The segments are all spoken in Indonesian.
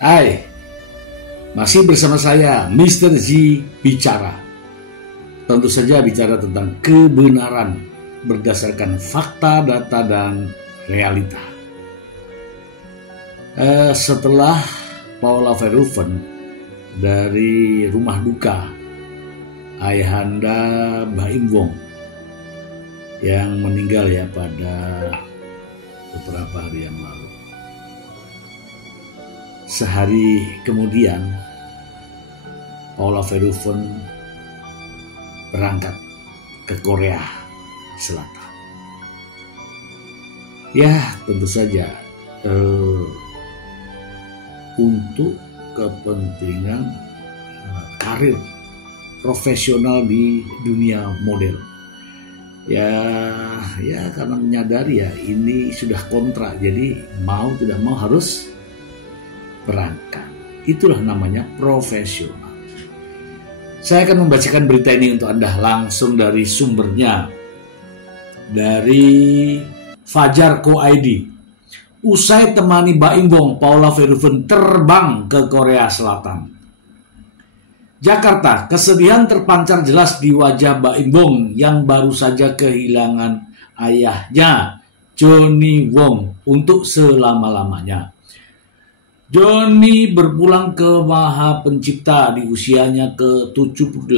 Hai, masih bersama saya Mr. Z bicara. Tentu saja bicara tentang kebenaran berdasarkan fakta, data, dan realita. Setelah Paula Verhoeven dari rumah duka ayahanda Baim Wong yang meninggal ya pada beberapa hari yang lalu. Sehari kemudian Paula Verhoeven berangkat ke Korea Selatan. Ya, tentu saja untuk kepentingan karir profesional di dunia model. Ya karena menyadari ya ini sudah kontrak, jadi mau tidak mau harus berangkat. Itulah namanya profesional. Saya akan membacakan berita ini untuk Anda langsung dari sumbernya, dari Fajar.co.id. Usai temani Baim Wong, Paula Verhoeven terbang ke Korea Selatan. Jakarta, kesedihan terpancar jelas di wajah Baim Wong yang baru saja kehilangan ayahnya, Johnny Wong, untuk selama-lamanya. Johnny berpulang ke Maha Pencipta di usianya ke 78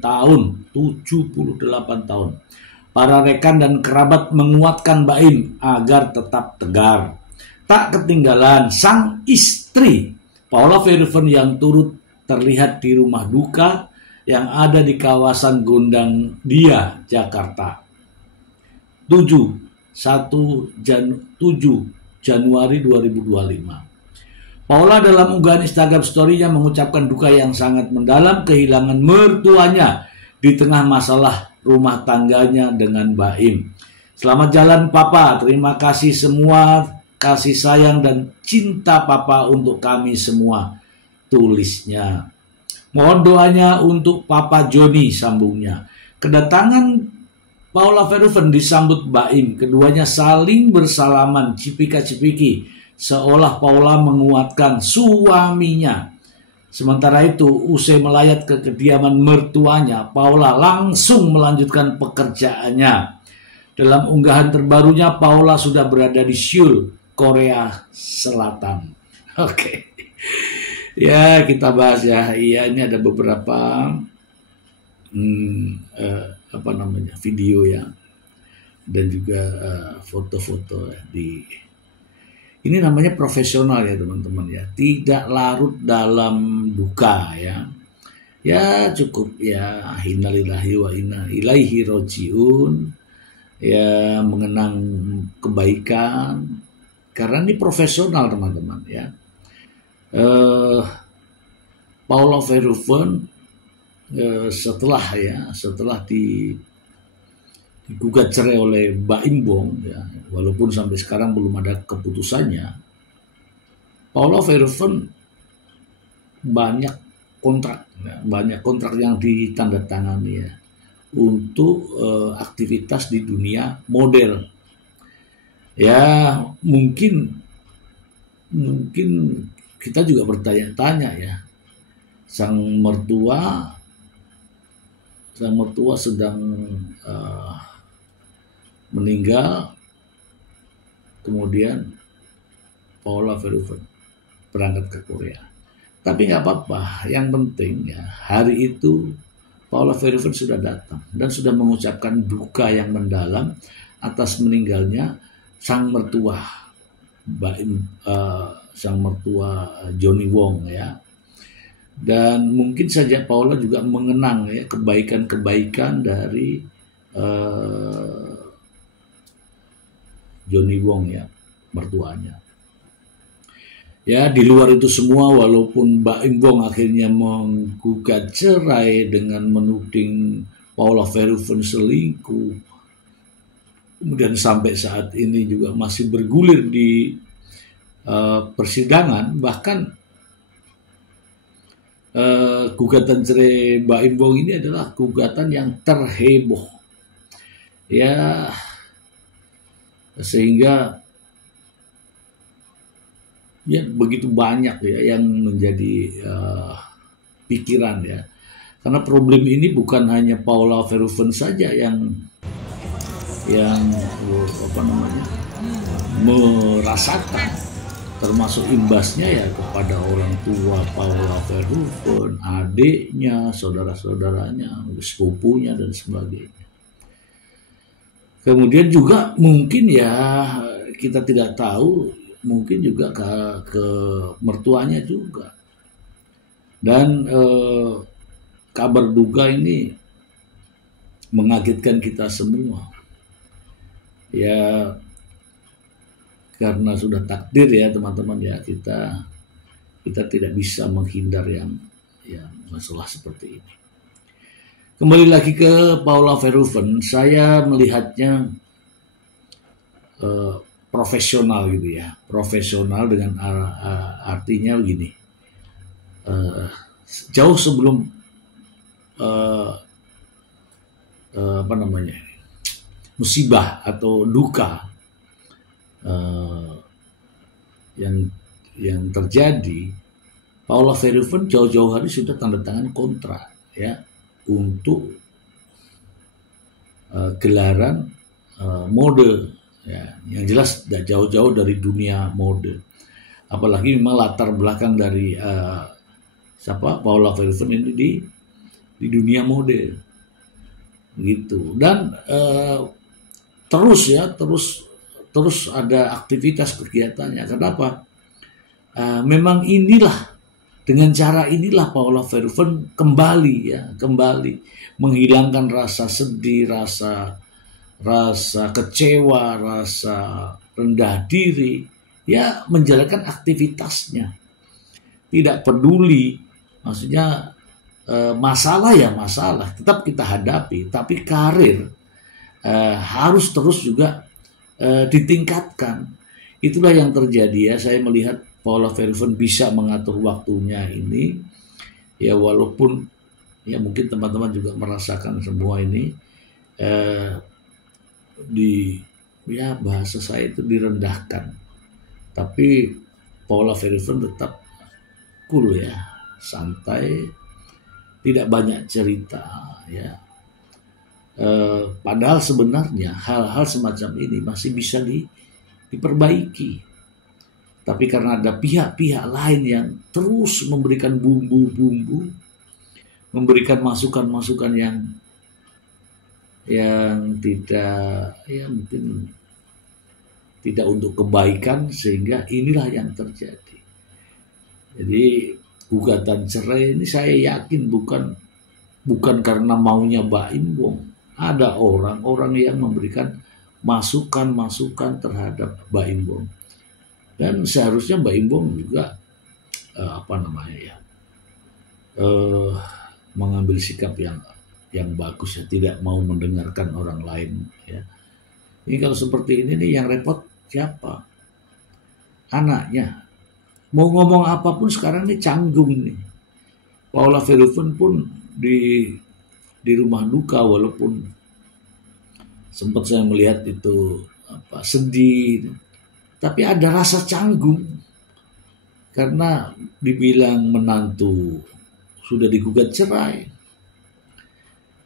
tahun. 78 tahun. Para rekan dan kerabat menguatkan Baim agar tetap tegar. Tak ketinggalan sang istri, Paula Verhoeven, yang turut terlihat di rumah duka yang ada di kawasan Gondang Dia, Jakarta. 7 Januari 2025. Paula dalam unggahan Instagram story-nya mengucapkan duka yang sangat mendalam kehilangan mertuanya di tengah masalah rumah tangganya dengan Baim. Selamat jalan Papa, terima kasih semua kasih sayang dan cinta Papa untuk kami semua, tulisnya. Mohon doanya untuk Papa Johnny, sambungnya. Kedatangan Paula Verhoeven disambut Baim, keduanya saling bersalaman cipika-cipiki, seolah Paula menguatkan suaminya. Sementara itu, usai melayat ke kediaman mertuanya, Paula langsung melanjutkan pekerjaannya. Dalam unggahan terbarunya, Paula sudah berada di Seoul, Korea Selatan. Oke. Ya, kita bahas ya. Iya, ini ada beberapa video ya, dan juga foto-foto di. Ini namanya profesional ya teman-teman ya, tidak larut dalam duka ya. Ya cukup ya, innalillahi wa inna ilaihi rajiun, ya mengenang kebaikan, karena ini profesional teman-teman ya. Paula Verhoeven setelah digugat cerai oleh Baim Wong ya, walaupun sampai sekarang belum ada keputusannya. Paula Verhoeven banyak kontrak yang ditandatangani ya untuk aktivitas di dunia model. Ya mungkin kita juga bertanya-tanya ya, sang mertua sedang meninggal, kemudian Paula Verhoeven berangkat ke Korea. Tapi nggak apa-apa, yang penting ya hari itu Paula Verhoeven sudah datang dan sudah mengucapkan duka yang mendalam atas meninggalnya sang mertua Johnny Wong ya. Dan mungkin saja Paula juga mengenang ya kebaikan-kebaikan dari Johnny Wong ya, mertuanya. Ya, di luar itu semua, walaupun Baim Wong akhirnya menggugat cerai dengan menuding Paula Verhoeven selingkuh, kemudian sampai saat ini juga masih bergulir di persidangan, bahkan gugatan cerai Baim Wong ini adalah gugatan yang terheboh ya, sehingga ya begitu banyak ya yang menjadi pikiran ya. Karena problem ini bukan hanya Paula Verhoeven saja yang apa namanya merasakan, termasuk imbasnya ya kepada orang tua Paula Verhoeven, adiknya, saudara-saudaranya, sepupunya dan sebagainya. Kemudian juga mungkin ya kita tidak tahu, mungkin juga ke mertuanya juga. Dan kabar duka ini mengagetkan kita semua. Ya karena sudah takdir ya teman-teman ya, kita tidak bisa menghindar yang masalah seperti ini. Kembali lagi ke Paula Verhoeven, saya melihatnya profesional gitu ya, profesional dengan artinya begini, jauh sebelum apa namanya musibah atau duka yang terjadi, Paula Verhoeven jauh-jauh hari sudah tanda tangan kontrak ya untuk gelaran mode ya, yang jelas tidak jauh-jauh dari dunia mode, apalagi memang latar belakang dari Paula Verhoeven ini di dunia mode gitu. Dan terus ada aktivitas kegiatannya. Kenapa? Memang inilah, dengan cara inilah Paula Verhoeven kembali menghilangkan rasa sedih, rasa kecewa, rasa rendah diri, ya menjalankan aktivitasnya, tidak peduli, maksudnya masalah ya masalah, tetap kita hadapi, tapi karir harus terus juga ditingkatkan. Itulah yang terjadi ya. Saya melihat Paula Verhoeven bisa mengatur waktunya ini ya, walaupun ya mungkin teman-teman juga merasakan semua ini ya bahasa saya itu direndahkan, tapi Paula Verhoeven tetap cool ya, santai, tidak banyak cerita ya. Padahal sebenarnya hal-hal semacam ini masih bisa diperbaiki, tapi karena ada pihak-pihak lain yang terus memberikan bumbu-bumbu, memberikan masukan-masukan yang tidak, ya mungkin tidak untuk kebaikan, sehingga inilah yang terjadi. Jadi gugatan cerai ini saya yakin bukan karena maunya Mbak Imbong. Ada orang-orang yang memberikan masukan-masukan terhadap Mbak Imbong. Dan seharusnya Mbak Imbong juga mengambil sikap yang bagus ya, tidak mau mendengarkan orang lain ya. Ini kalau seperti ini nih yang repot siapa? Anaknya. Mau ngomong apapun sekarang ini canggung nih. Paula Verhoeven pun di rumah duka, walaupun sempat saya melihat itu sedih, tapi ada rasa canggung karena dibilang menantu sudah digugat cerai,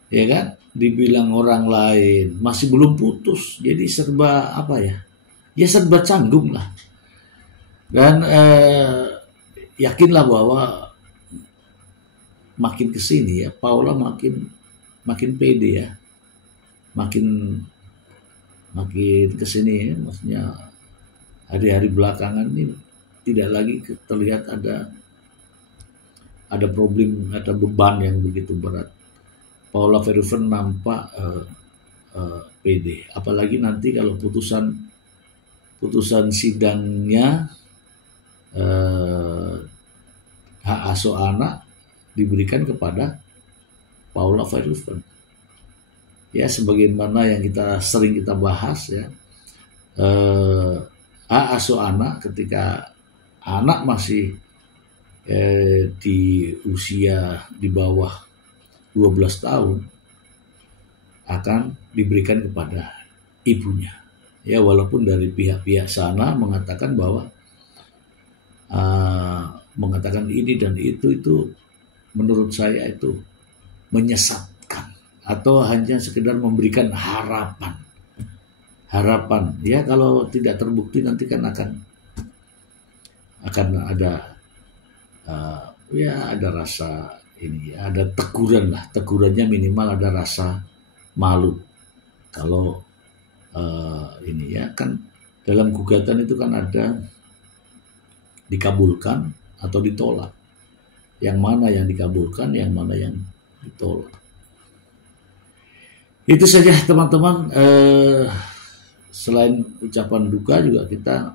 ya kan? Dibilang orang lain masih belum putus, jadi serba ya serba canggung lah. Dan yakinlah bahwa makin kesini ya Paula makin pede ya, makin kesini ya, maksudnya hari-hari belakangan ini tidak lagi terlihat ada problem, ada beban yang begitu berat. Paula Verhoeven nampak pede, apalagi nanti kalau putusan sidangnya hak asuh anak diberikan kepada Paula Verhoeven. Ya, sebagaimana yang sering kita bahas ya, hak asuh anak ketika anak masih di usia di bawah 12 tahun akan diberikan kepada ibunya. Ya, walaupun dari pihak-pihak sana mengatakan bahwa mengatakan ini dan itu menurut saya itu menyesatkan atau hanya sekedar memberikan harapan ya. Kalau tidak terbukti nanti kan akan ada ya ada rasa ini, ada tegurannya minimal ada rasa malu. Kalau ini ya kan dalam gugatan itu kan ada dikabulkan atau ditolak. Yang mana yang dikabulkan, yang mana yang ditolak. Itu saja teman-teman. Selain ucapan duka juga kita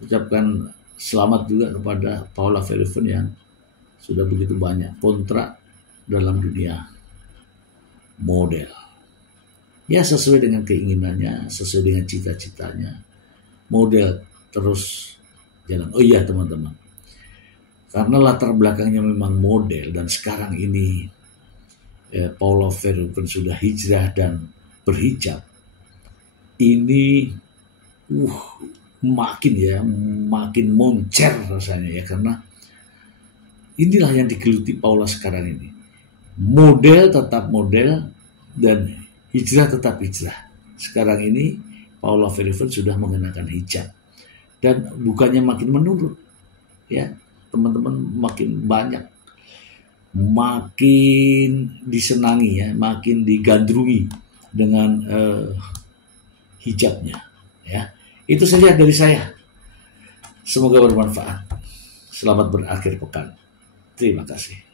ucapkan selamat juga kepada Paula Verhoeven yang sudah begitu banyak kontrak dalam dunia model. Ya sesuai dengan keinginannya, sesuai dengan cita-citanya. Model terus jalan. Oh iya teman-teman, karena latar belakangnya memang model dan sekarang ini Paula Verhoeven sudah hijrah dan berhijab. Ini makin moncer rasanya ya, karena inilah yang digeluti Paula sekarang ini. Model tetap model dan hijrah tetap hijrah. Sekarang ini Paula Verhoeven sudah mengenakan hijab dan bukannya makin menurun ya teman-teman, makin banyak, makin disenangi ya, makin digandrungi dengan hijabnya ya. Itu saja dari saya, semoga bermanfaat. Selamat berakhir pekan. Terima kasih.